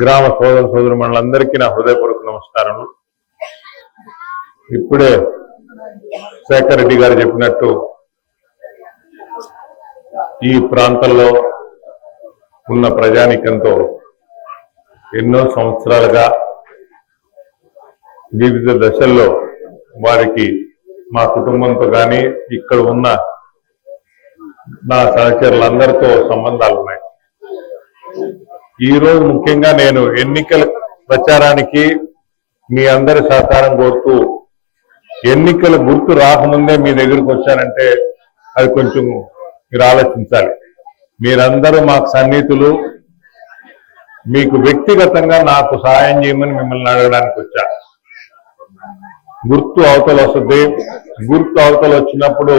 గ్రామ సోదరు మండలందరికీ నా హృదయపూర్వక నమస్కారములు. ఇప్పుడే శేఖర్ రెడ్డి గారు చెప్పినట్టు ఈ ప్రాంతంలో ఉన్న ప్రజానీకంతో ఎన్నో సంవత్సరాలుగా వివిధ దశల్లో వారికి మా కుటుంబంతో కానీ ఇక్కడ ఉన్న నా సహచరులందరితో సంబంధాలు ఉన్నాయి. ఈరోజు ముఖ్యంగా నేను ఎన్నికల ప్రచారానికి మీ అందరి సహకారం కోరుతూ ఎన్నికల గుర్తు రాకముందే మీ దగ్గరికి వచ్చానంటే అది కొంచెం మీరు ఆలోచించాలి. మీరందరూ మాకు సన్నిహితులు, మీకు వ్యక్తిగతంగా నాకు సహాయం చేయమని మిమ్మల్ని అడగడానికి వచ్చా. గుర్తు అవతల వస్తుంది. గుర్తు అవతల వచ్చినప్పుడు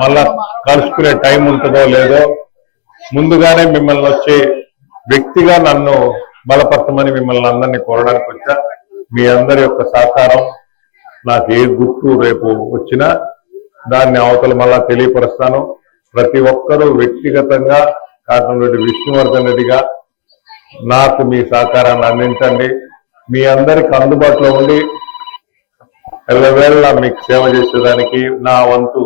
మళ్ళా కలుసుకునే టైం ఉంటుందో లేదో ముందుగానే మిమ్మల్ని వచ్చి వ్యక్తిగా నన్ను బలపరచమని మిమ్మల్ని అందరినీ కోరడానికి వచ్చా. మీ అందరి యొక్క సహకారం నాకు ఏ గుర్తు రేపు వచ్చినా దాన్ని అవతల మళ్ళా తెలియపరుస్తాను. ప్రతి ఒక్కరూ వ్యక్తిగతంగా కాటంరెడ్డి విష్ణువర్ధన్ రెడ్డిగా నాకు మీ సహకారాన్ని అందించండి. మీ అందరికి అందుబాటులో ఉండి ఎల్లవేళ మీకు సేవ చేసేదానికి, నా వంతు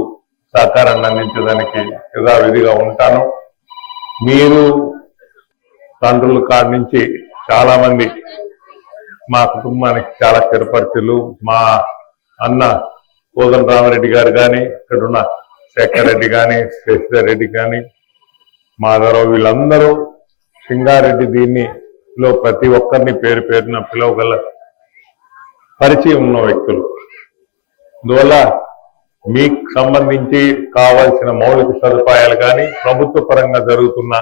సహకారాన్ని అందించేదానికి యథావిధిగా ఉంటాను. మీరు తండ్రుల కాడి నుంచి చాలా మంది మా కుటుంబానికి చాలా చిరపరిచులు, మా అన్న కోదండ రామరెడ్డి గారు కానీ, ఇక్కడున్న శేఖర్ రెడ్డి కానీ, శశిధర్ రెడ్డి కానీ, మాధవరావు, వీళ్ళందరూ సింగారెడ్డి దీనిలో ప్రతి ఒక్కరిని పేరు పేరున పిలవగల పరిచయం ఉన్న వ్యక్తులు. అందువల్ల మీకు సంబంధించి కావాల్సిన మౌలిక సదుపాయాలు కానీ, ప్రభుత్వ పరంగా జరుగుతున్న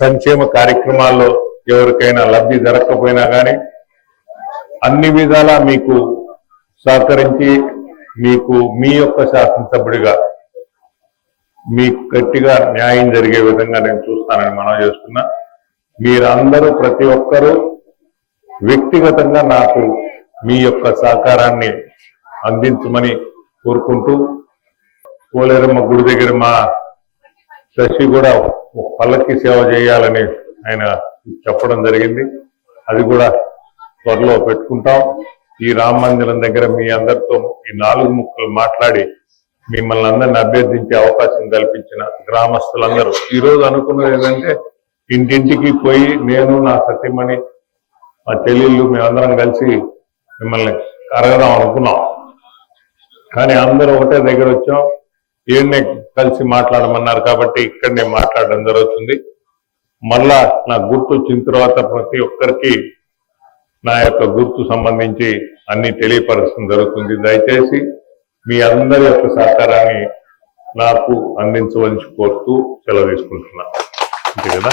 సంక్షేమ కార్యక్రమాల్లో ఎవరికైనా లబ్ధి జరగకపోయినా కానీ అన్ని విధాలా మీకు సహకరించి మీకు మీ యొక్క శాసనసభ్యుడిగా మీకు గట్టిగా న్యాయం జరిగే విధంగా నేను చూస్తానని మనం చేస్తున్నా. మీరందరూ ప్రతి ఒక్కరూ వ్యక్తిగతంగా నాకు మీ యొక్క సహకారాన్ని అందించమని కోరుకుంటూ, పోలేరమ్మ గుడి దగ్గర మా శశి కూడా పల్లకి సేవ చేయాలని ఆయన చెప్పడం జరిగింది. అది కూడా త్వరలో పెట్టుకుంటాం. ఈ రామ మందిరం దగ్గర మీ అందరితో ఈ 4 ముక్కలు మాట్లాడి మిమ్మల్ని అందరిని అభ్యర్థించే అవకాశం కల్పించిన గ్రామస్తులందరూ ఈరోజు అనుకున్నది ఏంటంటే ఇంటింటికి పోయి నేను, నా సతీమణి, మా చెల్లెళ్ళు మేమందరం కలిసి మిమ్మల్ని అడగదాం అనుకున్నాం. కానీ అందరూ ఒకటే దగ్గర వచ్చాం. ఈయన్నే కలిసి మాట్లాడమన్నారు కాబట్టి ఇక్కడనే మాట్లాడడం జరుగుతుంది. మళ్ళా నాకు గుర్తు వచ్చిన తర్వాత ప్రతి ఒక్కరికి నా యొక్క గుర్తు సంబంధించి అన్ని తెలియపరచడం జరుగుతుంది. దయచేసి మీ అందరి యొక్క సహకారాన్ని నాకు అందించవలసి కోరుతూ సెలవు తీసుకుంటున్నాను. అంతే కదా.